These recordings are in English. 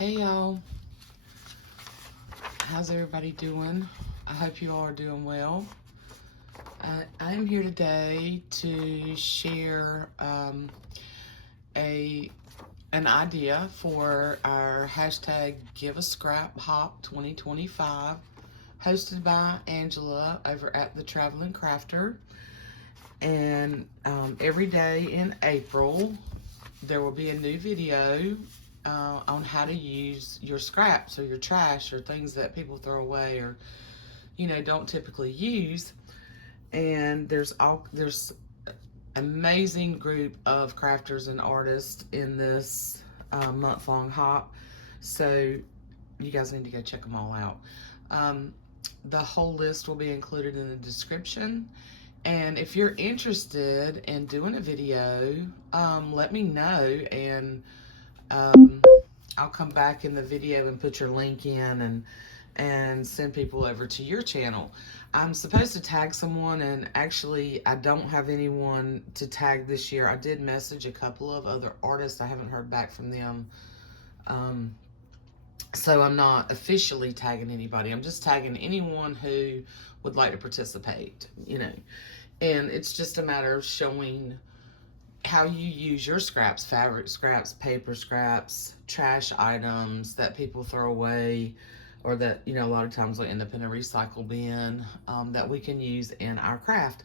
Hey y'all, how's everybody doing? I hope you all are doing well. I am here today to share an idea for our hashtag Give a Scrap Hop 2025, hosted by Angela over at the Traveling Crafter. And every day in April, there will be a new video on how to use your scraps or your trash or things that people throw away or don't typically use. And there's amazing group of crafters and artists in this month-long hop, so you guys need to go check them all out. The whole list will be included in the description. And if you're interested in doing a video, let me know, and I'll come back in the video and put your link in and send people over to your channel. I'm supposed to tag someone, and actually I don't have anyone to tag this year. I did message a couple of other artists. I haven't heard back from them. So I'm not officially tagging anybody. I'm just tagging anyone who would like to participate, And it's just a matter of showing how you use your scraps, fabric scraps, paper scraps, trash items that people throw away, or that, a lot of times will end up in a recycle bin, that we can use in our craft.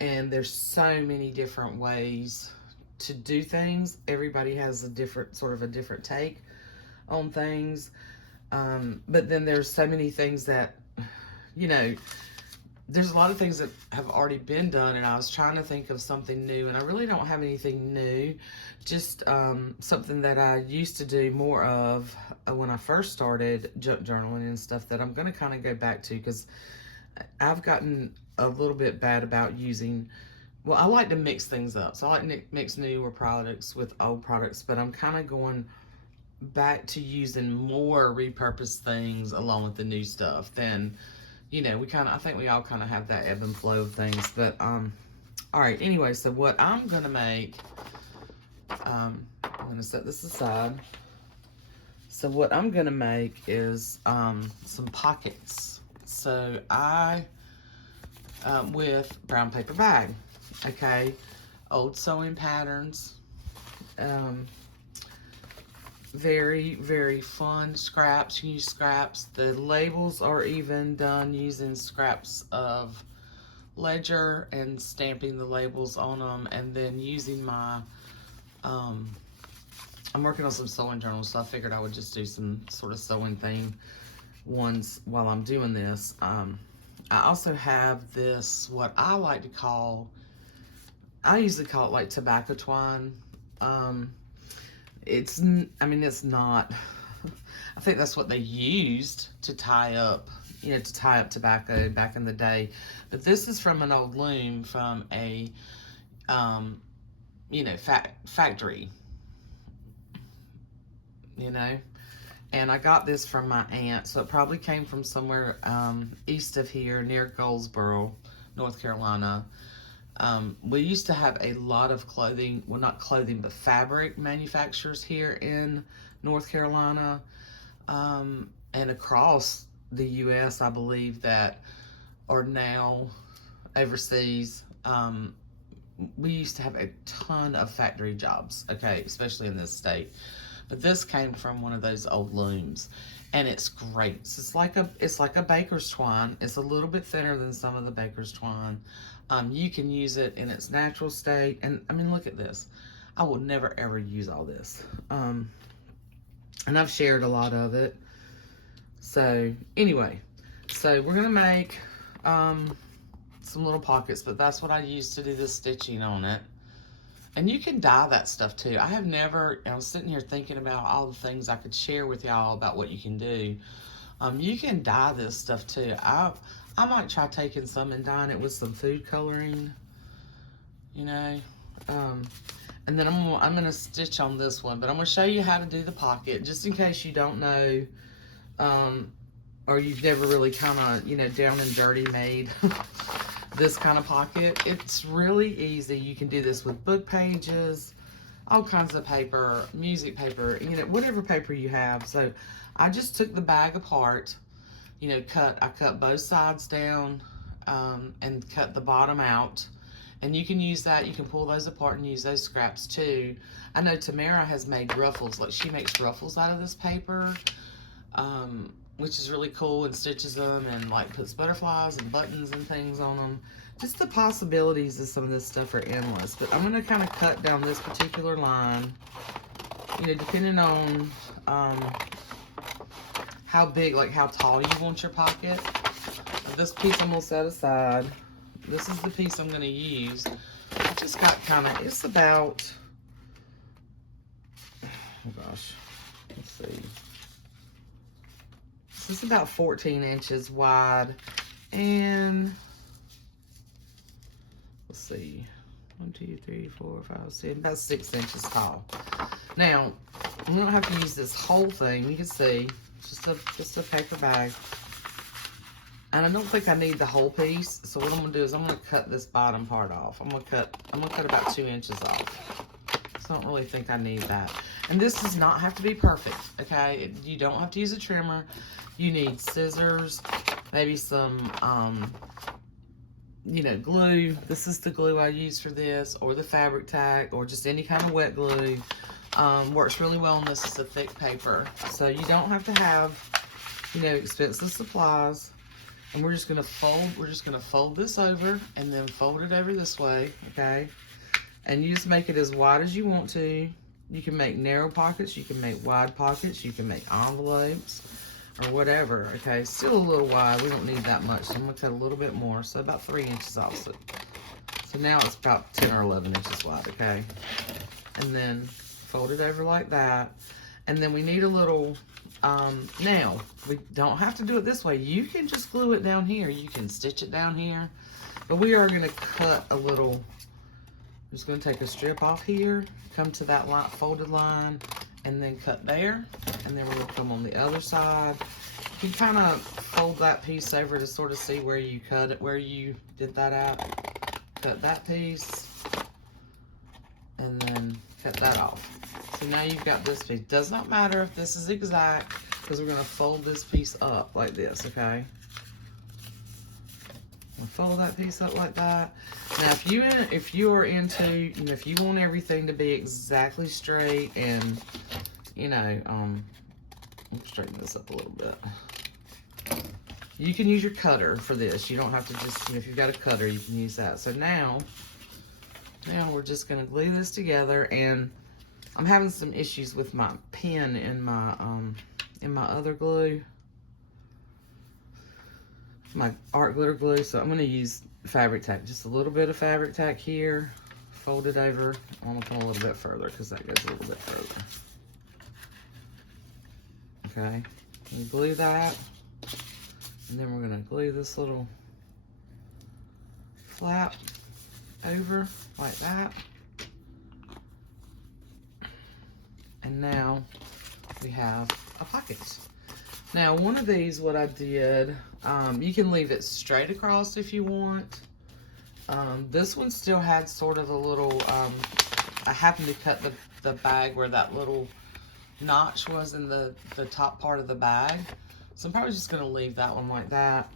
And there's so many different ways to do things. Everybody has a different take on things. But then there's so many things that, there's a lot of things that have already been done, and I was trying to think of something new, and I really don't have anything new, just something that I used to do more of when I first started junk journaling and stuff, that I'm going to kind of go back to, because I've gotten a little bit bad about using, well, I like to mix things up, so I like to mix newer products with old products, but I'm kind of going back to using more repurposed things along with the new stuff than, I think we all kind of have that ebb and flow of things. But all right, anyway, so what I'm gonna make, I'm gonna set this aside. So what I'm gonna make is some pockets. So I with brown paper bag, okay, old sewing patterns, very, very fun scraps. You can use scraps. The labels are even done using scraps of ledger and stamping the labels on them, and then using my I'm working on some sewing journals, so I figured I would just do some sort of sewing theme ones while I'm doing this. I also have this, what I like to call, I usually call it like tobacco twine. It's not, I think that's what they used to tie up, tobacco back in the day. But this is from an old loom from a, factory, And I got this from my aunt, so it probably came from somewhere east of here, near Goldsboro, North Carolina. We used to have a lot of clothing, well, not clothing, but fabric manufacturers here in North Carolina, and across the U.S., I believe, that are now overseas. We used to have a ton of factory jobs, okay, especially in this state. But this came from one of those old looms, and it's great. So it's like a baker's twine. It's a little bit thinner than some of the baker's twine. You can use it in its natural state. And I mean, look at this. I will never ever use all this. And I've shared a lot of it. So anyway, so we're gonna make some little pockets, but that's what I use to do the stitching on it. And you can dye that stuff too. I was sitting here thinking about all the things I could share with y'all about what you can do. You can dye this stuff too. I might try taking some and dyeing it with some food coloring, and then I'm gonna stitch on this one, but I'm gonna show you how to do the pocket, just in case you don't know, or you've never really kind of, down and dirty made this kind of pocket. It's really easy. You can do this with book pages, all kinds of paper, music paper, you know, whatever paper you have. So I just took the bag apart, you know, I cut both sides down, and cut the bottom out. And you can use that, you can pull those apart and use those scraps too. I know Tamara has made ruffles, like she makes ruffles out of this paper, which is really cool, and stitches them and like puts butterflies and buttons and things on them. Just the possibilities of some of this stuff are endless. But I'm gonna kind of cut down this particular line, you know, depending on how big, like how tall you want your pocket. This piece I'm gonna set aside. This is the piece I'm gonna use. I just got kind of, it's about, oh gosh, let's see. This is about 14 inches wide, and let's see, 1, 2, 3, 4, 5, 6, about 6 inches tall. Now, we don't have to use this whole thing. You can see, just a paper bag. And I don't think I need the whole piece. So what I'm gonna do is I'm gonna cut this bottom part off. I'm gonna cut about 2 inches off. So I don't really think I need that. And this does not have to be perfect, okay? You don't have to use a trimmer. You need scissors, maybe some, you know, glue. This is the glue I use for this, or the fabric tack, or just any kind of wet glue. Works really well on this. It's a thick paper. So you don't have to have, you know, expensive supplies. And we're just gonna fold this over and then fold it over this way, okay? And you just make it as wide as you want to. You can make narrow pockets, you can make wide pockets, you can make envelopes or whatever, okay? Still a little wide, we don't need that much. So I'm gonna cut a little bit more, so about 3 inches off. So now it's about 10 or 11 inches wide, okay? And then fold it over like that. And then we need a little, now, we don't have to do it this way. You can just glue it down here. You can stitch it down here. But we are gonna cut a little, I'm just gonna take a strip off here, come to that line, folded line, and then cut there. And then we're gonna come on the other side. You can kind of fold that piece over to sort of see where you cut it, where you did that at. Cut that piece, and then cut that off. So now you've got this piece. Does not matter if this is exact, because we're gonna fold this piece up like this, okay? We'll fold that piece up like that. Now, if you are into, you know, if you want everything to be exactly straight and, you know, let me straighten this up a little bit. You can use your cutter for this. You don't have to just, you know, if you've got a cutter, you can use that. So now we're just gonna glue this together, and I'm having some issues with my pen in my other glue, my art glitter glue. So I'm gonna use fabric tack, just a little bit of fabric tack here, fold it over. I'm gonna put a little bit further because that goes a little bit further. Okay, and glue that, and then we're gonna glue this little flap over like that. And now we have a pocket. Now, one of these, what I did, you can leave it straight across if you want. This one still had sort of a little, I happened to cut the bag where that little notch was in the top part of the bag. So I'm probably just gonna leave that one like that.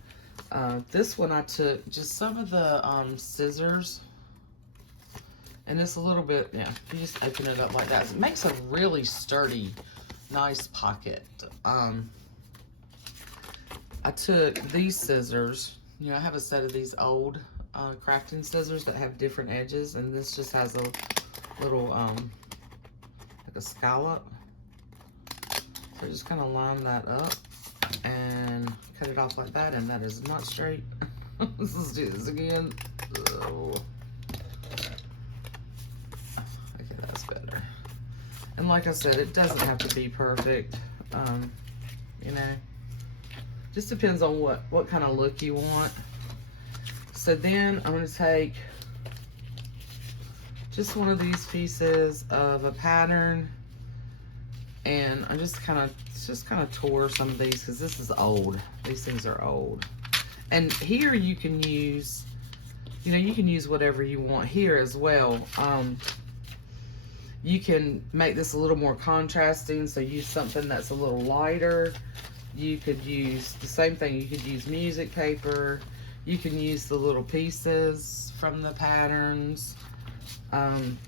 This one I took just some of the scissors, and it's a little bit, yeah, you just open it up like that. It makes a really sturdy, nice pocket. I took these scissors. You know, I have a set of these old crafting scissors that have different edges, and this just has a little, like a scallop. So just kind of line that up and cut it off like that, and that is not straight. Let's do this again. Oh. Okay, that's better. And like I said, it doesn't have to be perfect. You know, just depends on what kind of look you want. So then I'm going to take just one of these pieces of a pattern, and I just kind of tore some of these because this is old. These things are old. And here you can use, you know, you can use whatever you want here as well. You can make this a little more contrasting, so use something that's a little lighter. You could use the same thing. You could use music paper. You can use the little pieces from the patterns.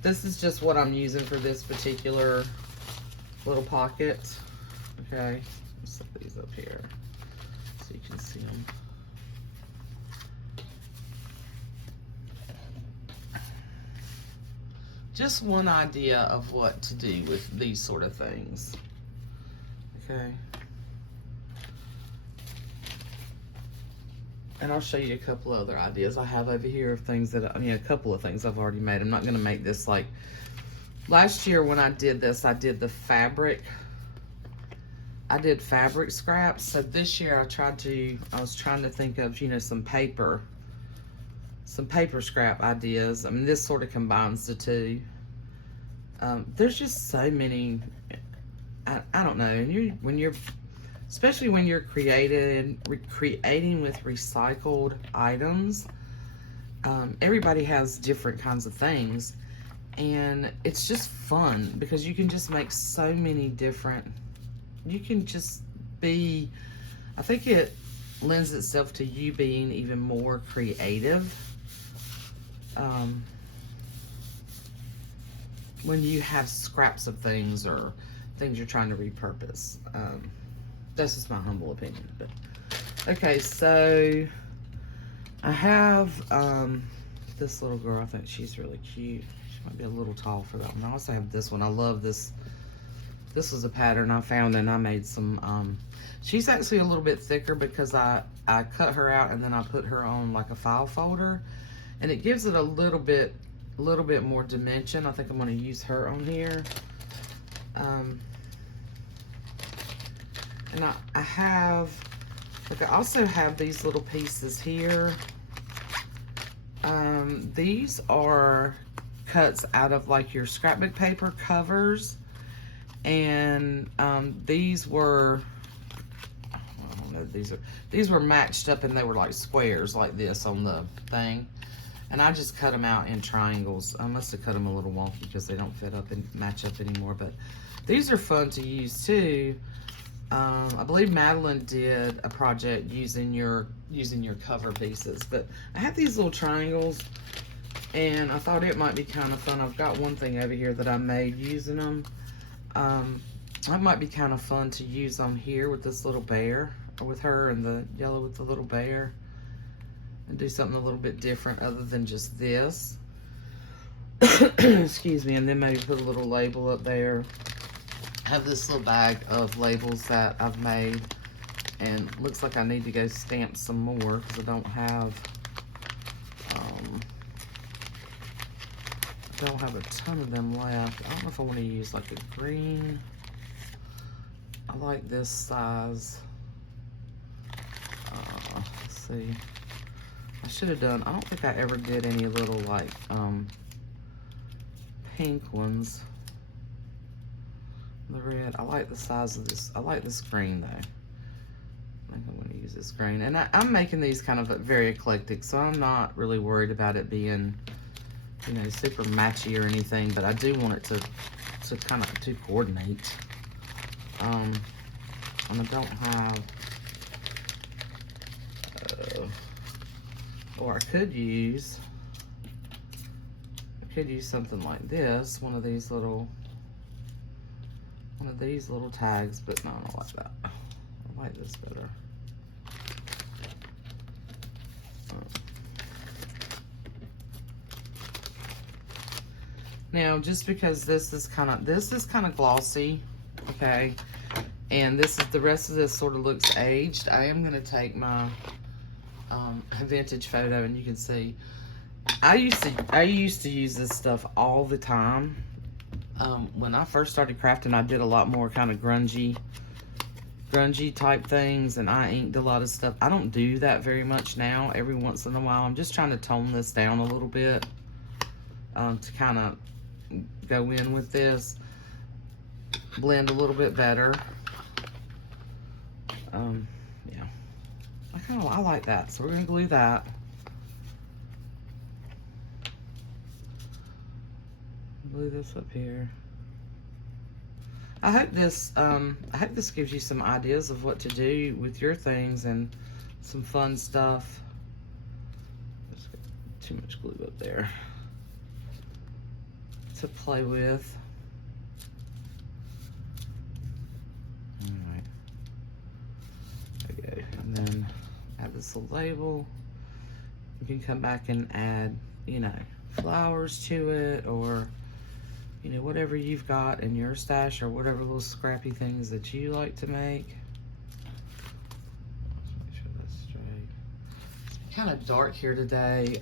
This is just what I'm using for this particular little pocket. Okay, let's set these up here so you can see them. Just one idea of what to do with these sort of things. Okay. And I'll show you a couple other ideas I have over here of things that, I mean, a couple of things I've already made. I'm not going to make this like, last year when I did this, I did the fabric. I did fabric scraps. So this year I was trying to think of, you know, some paper scrap ideas. I mean, this sort of combines the two. There's just so many, I don't know, and especially when you're creating with recycled items, everybody has different kinds of things, and it's just fun because you can just make so many different, you can just be, I think it lends itself to you being even more creative. When you have scraps of things or things you're trying to repurpose. That's just my humble opinion. But okay, so I have this little girl. I think she's really cute. She might be a little tall for that one. I also have this one. I love this. This was a pattern I found and I made some. She's actually a little bit thicker because I cut her out and then I put her on like a file folder, and it gives it a little bit more dimension. I think I'm going to use her on here. And I have, look, I also have these little pieces here. These are cuts out of like your scrapbook paper covers. And these were, I don't know, these were matched up and they were like squares like this on the thing. And I just cut them out in triangles. I must have cut them a little wonky because they don't fit up and match up anymore. But these are fun to use too. I believe Madeline did a project using your cover pieces. But I have these little triangles, and I thought it might be kind of fun. I've got one thing over here that I made using them. That might be kind of fun to use on here with this little bear, or with her and the yellow with the little bear. And do something a little bit different other than just this. Excuse me. And then maybe put a little label up there. I have this little bag of labels that I've made, and looks like I need to go stamp some more because I don't have a ton of them left. I don't know if I want to use like a green. I like this size. Let's see. I should have done, I don't think I ever did any little like pink ones. The red, I like the size of this. I like this green though. I think I'm going to use this green. And I'm making these kind of very eclectic, so I'm not really worried about it being, you know, super matchy or anything, but I do want it to kind of to coordinate. And I don't have, or I could use something like this, one of these little tags, but no, I don't like that. I like this better. Now, just because this is kind of glossy, okay, and the rest of this sort of looks aged, I am going to take my vintage photo, and you can see I used to use this stuff all the time. When I first started crafting, I did a lot more kind of grungy type things, and I inked a lot of stuff. I don't do that very much now. Every once in a while, I'm just trying to tone this down a little bit to kind of go in with this, blend a little bit better. Yeah, I like that, so we're gonna glue that. Glue this up here. I hope this gives you some ideas of what to do with your things and some fun stuff. There's too much glue up there to play with. Alright. There we go. And then add this little label. You can come back and add, you know, flowers to it, or you know, whatever you've got in your stash, or whatever little scrappy things that you like to make. Let's make sure that's straight. It's kind of dark here today.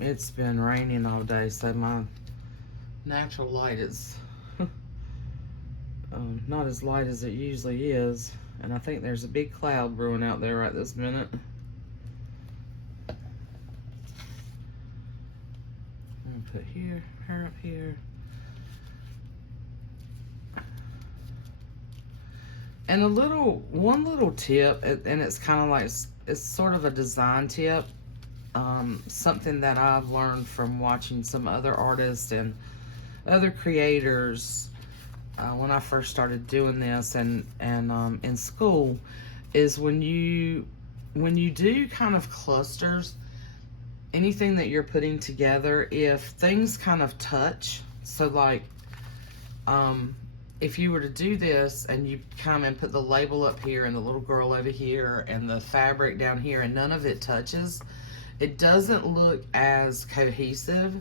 It's been raining all day, so my natural light is not as light as it usually is. And I think there's a big cloud brewing out there right this minute. I'm gonna put her up here. And one little tip, and it's kind of like, it's sort of a design tip, something that I've learned from watching some other artists and other creators when I first started doing this and in school, is when you do kind of clusters, anything that you're putting together, if things kind of touch, so like, if you were to do this and you come and put the label up here and the little girl over here and the fabric down here and none of it touches, it doesn't look as cohesive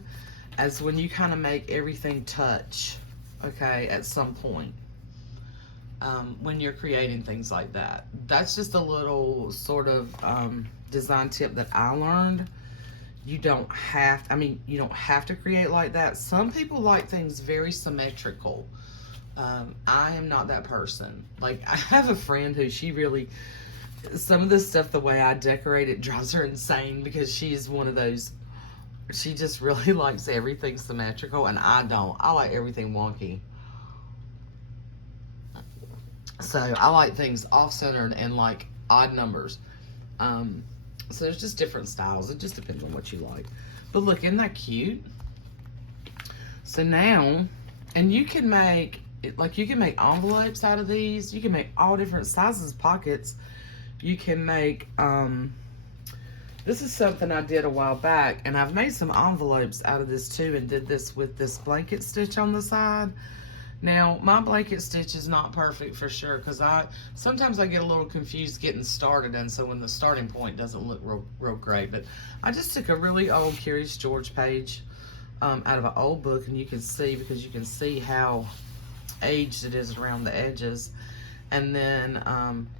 as when you kind of make everything touch, okay, at some point. When you're creating things like that. That's just a little sort of design tip that I learned. You don't have to create like that. Some people like things very symmetrical. I am not that person. Like, I have a friend who some of this stuff, the way I decorate it drives her insane, because she's one of those, she just really likes everything symmetrical, and I don't. I like everything wonky. So I like things off-centered and like odd numbers. So there's just different styles. It just depends on what you like. But look, isn't that cute? So now, and you can make envelopes out of these. You can make all different sizes pockets. You can make, this is something I did a while back, and I've made some envelopes out of this too, and did this with this blanket stitch on the side. Now, my blanket stitch is not perfect for sure, because sometimes I get a little confused getting started, and so when the starting point doesn't look real great. But I just took a really old Curious George page out of an old book, and you can see, because you can see how aged it is around the edges. And then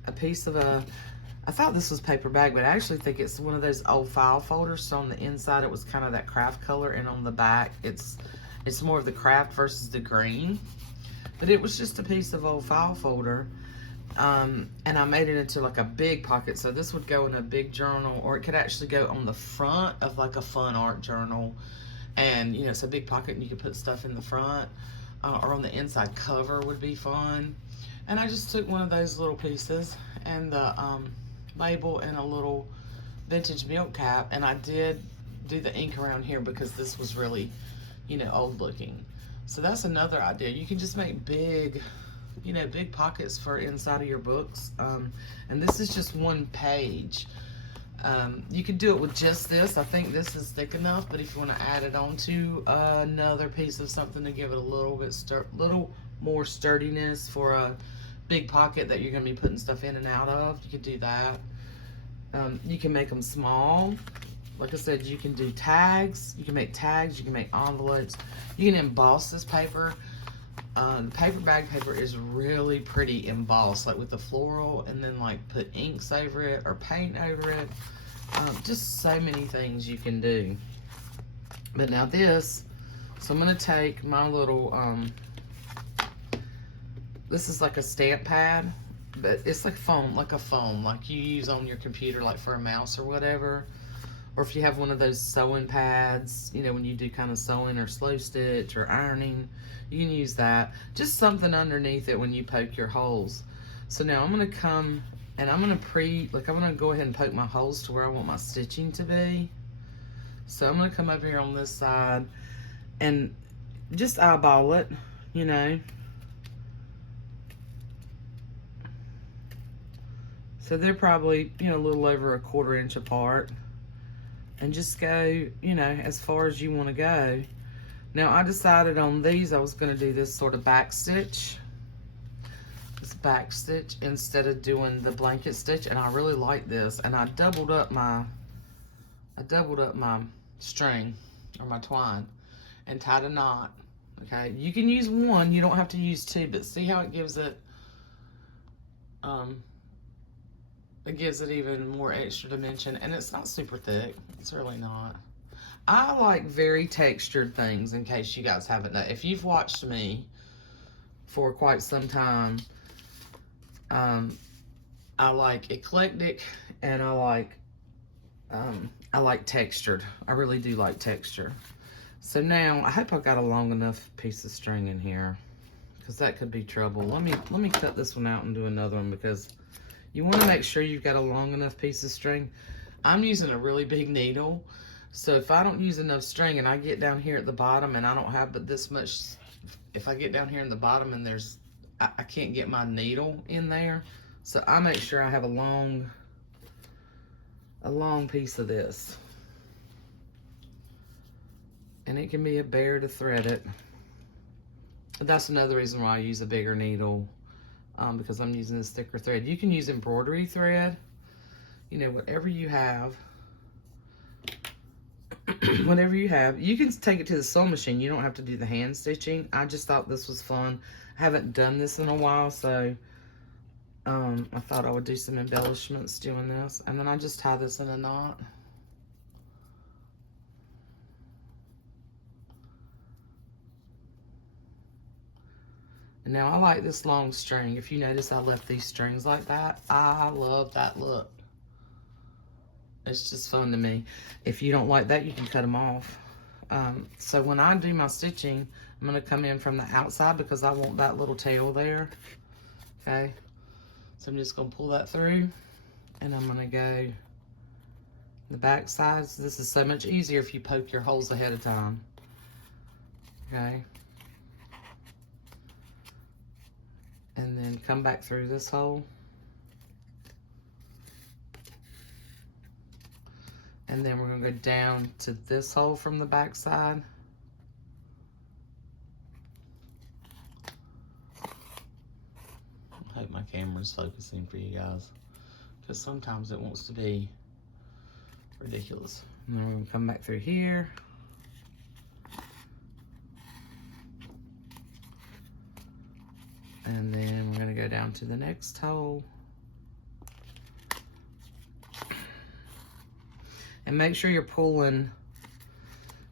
a piece of I thought this was paper bag, but I actually think it's one of those old file folders. So on the inside it was kind of that craft color, and on the back it's more of the craft versus the green. But it was just a piece of old file folder, and I made it into like a big pocket. So this would go in a big journal, or it could actually go on the front of like a fun art journal. And you know, it's a big pocket, and you could put stuff in the front. Or on the inside cover would be fun. And I just took one of those little pieces and the label and a little vintage milk cap, and I did do the ink around here because this was really, you know, old looking. So that's another idea. You can just make big, you know, big pockets for inside of your books. And this is just one page. You could do it with just this. I think this is thick enough, but if you want to add it on to another piece of something to give it a little more sturdiness for a big pocket that you're going to be putting stuff in and out of, you could do that. You can make them small. Like I said, you can do tags. You can make tags. You can make envelopes. You can emboss this paper. The paper bag paper is really pretty embossed, like with the floral, and then like put inks over it or paint over it. Just so many things you can do. But now this, so I'm going to take my little, this is like a stamp pad, but it's like foam, like you use on your computer, like for a mouse or whatever. Or if you have one of those sewing pads, you know, when you do kind of sewing or slow stitch or ironing, you can use that. Just something underneath it when you poke your holes. So now I'm going to come and I'm going to go ahead and poke my holes to where I want my stitching to be. So I'm going to come over here on this side and just eyeball it, you know. So they're probably, you know, a little over a 1/4 inch apart. And just go, you know, as far as you want to go. Now I decided on these I was going to do this sort of back stitch. This back stitch instead of doing the blanket stitch, and I really like this. And I doubled up my string or my twine and tied a knot. Okay, you can use one, you don't have to use two, but see how it gives it even more extra dimension, and it's not super thick. It's really not. I like very textured things, in case you guys haven't known. If you've watched me for quite some time, I like eclectic, and I like textured. I really do like texture. So now, I hope I've got a long enough piece of string in here, because that could be trouble. Let me cut this one out and do another one, because you want to make sure you've got a long enough piece of string. I'm using a really big needle, so if I don't use enough string and I get down here at the bottom and I don't have but this much, if I get down here in the bottom and I can't get my needle in there, so I make sure I have a long piece of this. And it can be a bear to thread it. That's another reason why I use a bigger needle, because I'm using this thicker thread. You can use embroidery thread, you know, whatever you have. Whatever you have. You can take it to the sewing machine. You don't have to do the hand stitching. I just thought this was fun. I haven't done this in a while, so I thought I would do some embellishments doing this. And then I just tie this in a knot. And now I like this long string. If you notice, I left these strings like that. I love that look. It's just fun to me. If you don't like that, you can cut them off. So when I do my stitching, I'm going to come in from the outside because I want that little tail there. Okay. So I'm just going to pull that through, and I'm going to go the back sides. This is so much easier if you poke your holes ahead of time. Okay. And then come back through this hole. And then we're going to go down to this hole from the back side. I hope my camera's focusing for you guys, because sometimes it wants to be ridiculous. And then we're going to come back through here. And then we're going to go down to the next hole. And make sure you're pulling.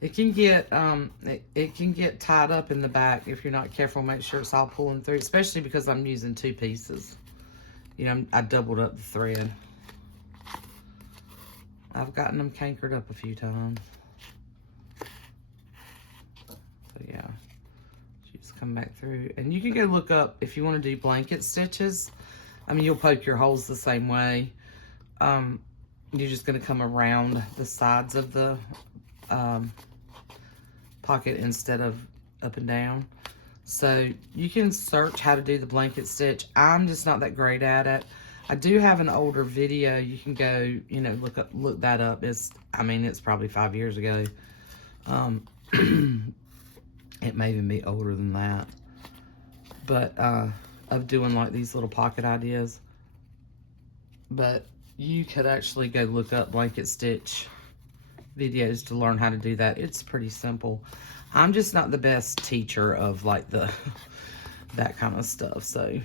It can get tied up in the back if you're not careful. Make sure it's all pulling through, especially because I'm using two pieces. You know, I doubled up the thread. I've gotten them cankered up a few times. So yeah, just come back through, and you can go look up if you want to do blanket stitches. I mean, you'll poke your holes the same way. You're just going to come around the sides of the pocket instead of up and down. So you can search how to do the blanket stitch. I'm just not that great at it. I do have an older video. You can go, you know, look that up. It's probably 5 years ago. It may even be older than that. But of doing like these little pocket ideas. But you could actually go look up blanket stitch videos to learn how to do that. It's pretty simple. I'm just not the best teacher of like that kind of stuff. So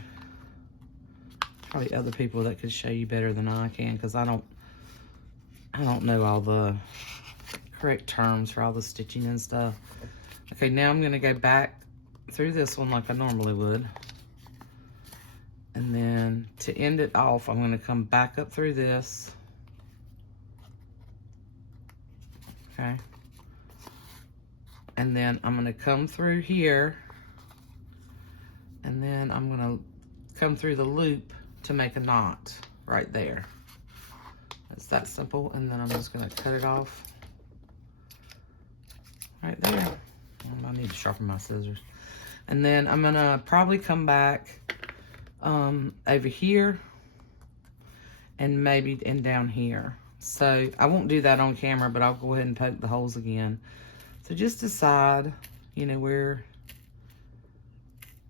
probably other people that could show you better than I can, because I don't know all the correct terms for all the stitching and stuff. Okay, now I'm going to go back through this one like I normally would. And then to end it off, I'm going to come back up through this. Okay. And then I'm going to come through here. And then I'm going to come through the loop to make a knot right there. It's that simple. And then I'm just going to cut it off right there. I need to sharpen my scissors. And then I'm going to probably come back over here, and maybe in down here. So I won't do that on camera, but I'll go ahead and poke the holes again. So just decide, you know, where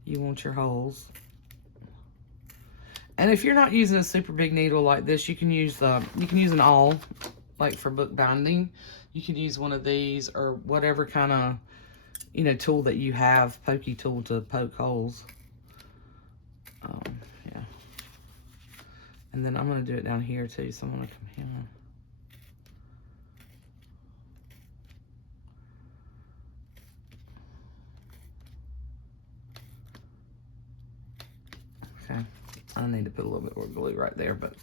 you want your holes. And if you're not using a super big needle like this, you can use an awl, like for book binding. You can use one of these or whatever kind of, you know, tool that you have, pokey tool to poke holes. Yeah. And then I'm going to do it down here too, so I'm going to come here. Okay, I need to put a little bit more glue right there, but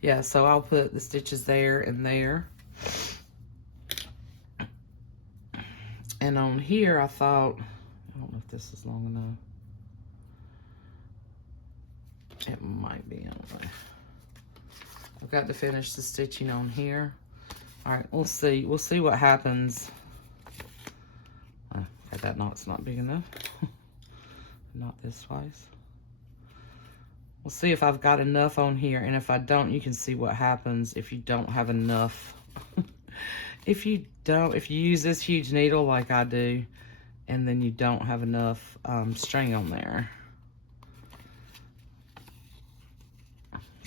yeah, so I'll put the stitches there and there. And on here, I thought, I don't know if this is long enough. It might be, I don't know. I've got to finish the stitching on here. All right, we'll see. We'll see what happens. Okay, that knot's not big enough. Not this twice. We'll see if I've got enough on here, and if I don't, you can see what happens if you don't have enough. If you use this huge needle like I do, and then you don't have enough string on there.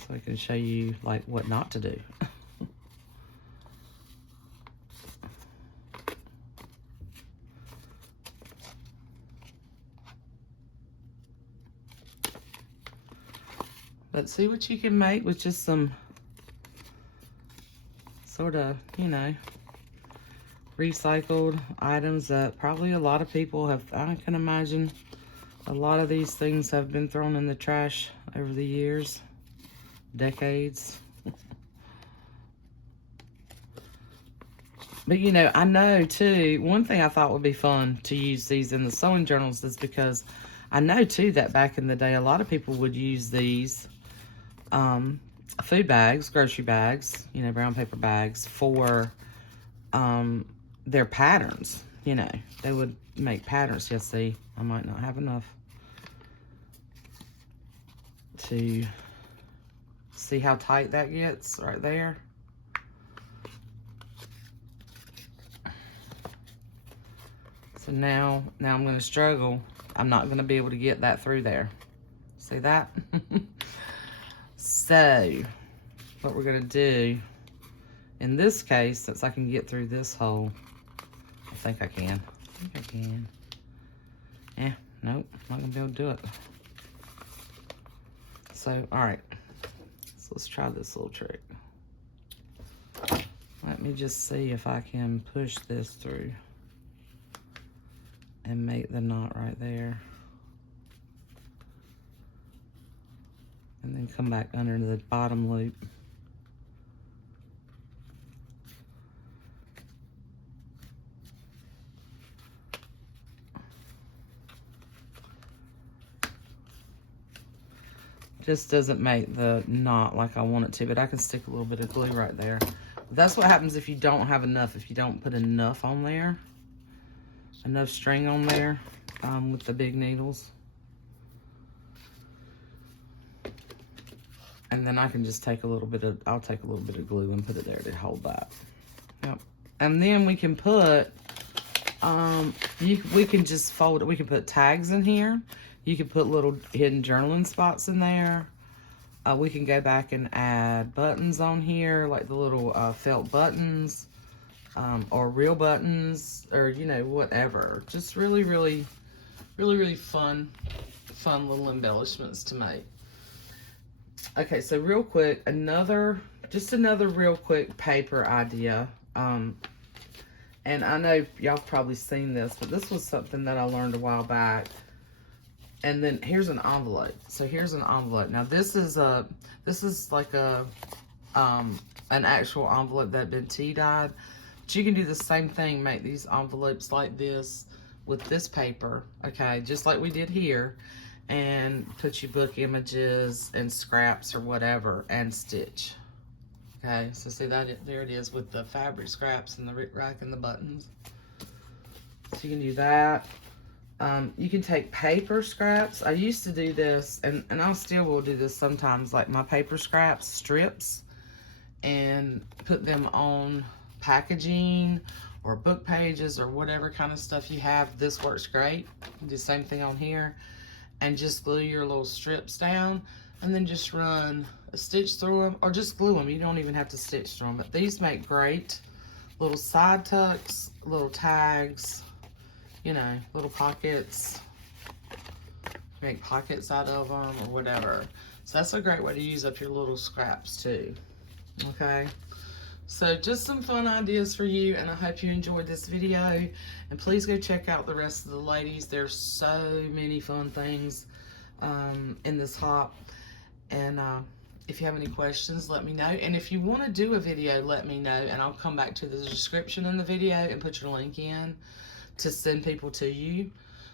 So I can show you like what not to do. But see what you can make with just some sort of, you know, recycled items that probably a lot of people have. I can imagine a lot of these things have been thrown in the trash over the years, decades. But you know, I know too, one thing I thought would be fun to use these in the sewing journals is because I know too that back in the day a lot of people would use these food bags, grocery bags, you know, brown paper bags for their patterns. You know, they would make patterns. Yes, see, I might not have enough to see how tight that gets right there. So now I'm going to struggle. I'm not going to be able to get that through there. See that? So what we're going to do in this case, since I can get through this hole, I think I can. Nope, not going to be able to do it. So, all right. So let's try this little trick. Let me just see if I can push this through and make the knot right there. And then come back under the bottom loop. Just doesn't make the knot like I want it to, but I can stick a little bit of glue right there. That's what happens if you don't have enough, if you don't put enough on there, enough string on there with the big needles. And then I can just take a little bit of, I'll take a little bit of glue and put it there to hold that. Yep. And then we can put, we can just fold it. We can put tags in here. You can put little hidden journaling spots in there. We can go back and add buttons on here, like the little felt buttons, or real buttons, or, you know, whatever. Just really, really, really, really fun little embellishments to make. Okay, so real quick, just another real quick paper idea. And I know y'all have probably seen this, but this was something that I learned a while back. And then here's an envelope. So here's an envelope. Now this is like a an actual envelope that had been tea dyed. But you can do the same thing, make these envelopes like this with this paper, okay, just like we did here, and put your book images and scraps or whatever and stitch. Okay, so see that, there it is with the fabric scraps and the rack and the buttons. So you can do that. You can take paper scraps. I used to do this, and I still will do this sometimes, like my paper scraps, strips, and put them on packaging or book pages or whatever kind of stuff you have. This works great. Do the same thing on here, and just glue your little strips down, and then just run a stitch through them, or just glue them. You don't even have to stitch through them, but these make great little side tucks, little tags, you know, little pockets. Make pockets out of them or whatever. So that's a great way to use up your little scraps too. Okay, so just some fun ideas for you, and I hope you enjoyed this video. And please go check out the rest of the ladies. There's so many fun things in this hop. And if you have any questions, let me know. And if you want to do a video, let me know, and I'll come back to the description in the video and put your link in to send people to you,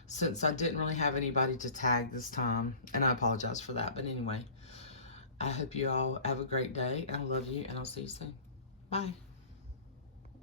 since I didn't really have anybody to tag this time, and I apologize for that. But anyway, I hope you all have a great day, and I love you, and I'll see you soon. Bye.